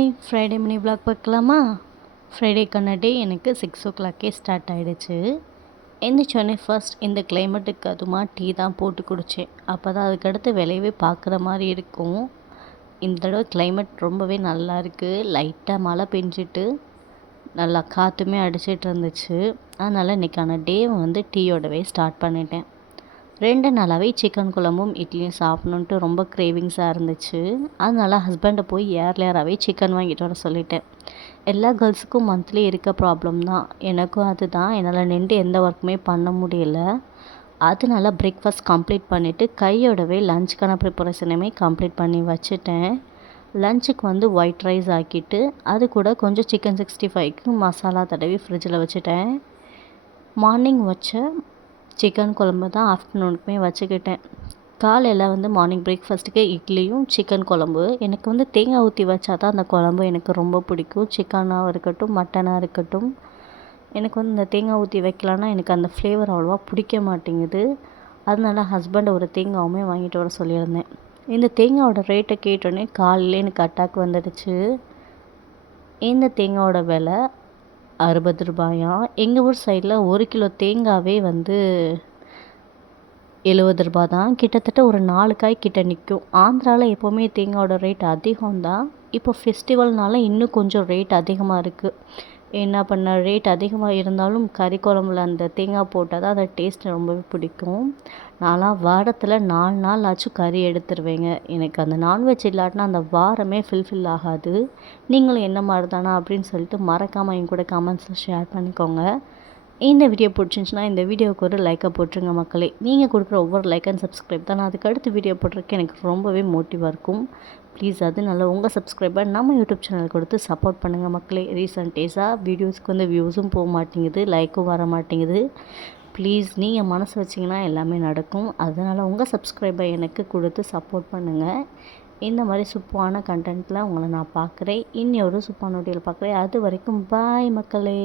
Hi Friday மணி vlog பார்க்கலாமா? ஃப்ரைடேக்கான டே எனக்கு six ஓ கிளாக்கே start ஆகிடுச்சு எந்திரிச்சோடனே ஃபர்ஸ்ட் இந்த கிளைமேட்டுக்கு அதுமா டீ தான் போட்டு குடித்தேன் அப்போ தான் அதுக்கடுத்து விளையவே பார்க்குற மாதிரி இருக்கும். இந்த தடவை கிளைமேட் ரொம்பவே நல்லா இருக்குது லைட்டாக மழை பெஞ்சிட்டு நல்லா காற்றுமே அடிச்சிட்டு இருந்துச்சு. அதனால் இன்றைக்கான டேவை வந்து டீயோடவே ஸ்டார்ட் பண்ணிட்டேன். ரெண்டு நாளாகவே சிக்கன் குழம்பும் இட்லியும் சாப்பிட்ணுன்ட்டு ரொம்ப க்ரேவிங்ஸாக இருந்துச்சு. அதனால் ஹஸ்பண்டை போய் ஏர்லியராகவே சிக்கன் வாங்கிட்டு வர சொல்லிட்டேன். எல்லா கேர்ள்ஸுக்கும் மந்த்லி இருக்க ப்ராப்ளம் தான். எனக்கும் அதுதான். என்னால் நின்று எந்த ஒர்க்குமே பண்ண முடியல. அதனால பிரேக்ஃபாஸ்ட் கம்ப்ளீட் பண்ணிவிட்டு கையோடவே லஞ்சுக்கான ப்ரிப்பரேஷனுமே கம்ப்ளீட் பண்ணி வச்சுட்டேன். லஞ்சுக்கு வந்து ஒயிட் ரைஸ் ஆக்கிட்டு அது கூட கொஞ்சம் சிக்கன் சிக்ஸ்டி ஃபைவ்க்கு மசாலா தடவி ஃப்ரிட்ஜில் வச்சுட்டேன். மார்னிங் வச்ச சிக்கன் குழம்பு தான் ஆஃப்டர்நூனுக்குமே வச்சுக்கிட்டேன். காலையில் வந்து மார்னிங் பிரேக்ஃபாஸ்ட்டுக்கு இட்லியும் சிக்கன் குழம்பு. எனக்கு வந்து தேங்காய் ஊற்றி வச்சா தான் அந்த குழம்பு எனக்கு ரொம்ப பிடிக்கும். சிக்கனாக இருக்கட்டும் மட்டனாக இருக்கட்டும். எனக்கு வந்து இந்த தேங்காய் ஊற்றி வைக்கலான்னா எனக்கு அந்த ஃப்ளேவர் அவ்வளோவா பிடிக்க மாட்டேங்குது. அதனால ஹஸ்பண்டை ஒரு தேங்காவுமே வாங்கிட்டு வர சொல்லியிருந்தேன். இந்த தேங்காவோட ரேட்டை கேட்டோடனே காலையில் எனக்கு அட்டாக் வந்துடுச்சு. இந்த தேங்காவோட விலை அறுபது ரூபாயாம் எங்கள் ஊர் சைடில் ஒரு கிலோ தேங்காவே வந்து எழுபது ரூபா தான். கிட்டத்தட்ட ஒரு நாலு காய் கிட்ட நிற்கும் ஆந்திராவில் எப்போவுமே தேங்காயோட ரேட் அதிகம் தான் இப்போ ஃபெஸ்டிவல்னால இன்னும் கொஞ்சம் ரேட் அதிகமாக இருக்குது என்ன பண்ண ரேட் அதிகமாக இருந்தாலும் கறி குழம்புல அந்த தேங்காய் போட்டால் தான் அந்த டேஸ்ட் ரொம்பவே பிடிக்கும். நான்லாம் வாரத்தில் நாலு நாள் ஆச்சும் கறி எடுத்துருவேங்க. எனக்கு அந்த நான்வெஜ் இல்லாட்டினா அந்த வாரமே ஃபில்ஃபில் ஆகாது. நீங்களும் என்ன மாதிரி தானா அப்படின்னு சொல்லிட்டு மறக்காமல் என் கூட கமெண்ட்ஸில் ஷேர் பண்ணிக்கோங்க. இந்த வீடியோ பிடிச்சிருந்துச்சுன்னா இந்த வீடியோவுக்கு ஒரு லைக்கை போட்டுருங்க மக்களே. நீங்கள் கொடுக்குற ஒவ்வொரு லைக் அண்ட் சப்ஸ்கிரைப் தான். நான் அதுக்கு அடுத்து வீடியோ போட்டிருக்கேன். எனக்கு ரொம்பவே மோட்டிவாக இருக்கும். ப்ளீஸ் அது நல்லா உங்கள் சப்ஸ்கிரைபர் நம்ம யூடியூப் சேனல் கொடுத்து சப்போர்ட் பண்ணுங்கள் மக்களே. ரீசன்ட் டேஸாக வீடியோஸ்க்கு வந்து வியூஸும் போக மாட்டேங்குது லைக்கும் வர மாட்டேங்குது. ப்ளீஸ் நீங்கள் மனசு வச்சிங்கன்னா எல்லாமே நடக்கும். அதனால் உங்கள் சப்ஸ்கிரைபர் எனக்கு கொடுத்து சப்போர்ட் பண்ணுங்கள் இந்த மாதிரி சூப்பான கண்டென்ட்டில் உங்களை நான் பார்க்குறேன் இன்னொரு ஒரு சூப்பான வீடியோவில் பார்க்குறேன் அது வரைக்கும் பாய் மக்களே.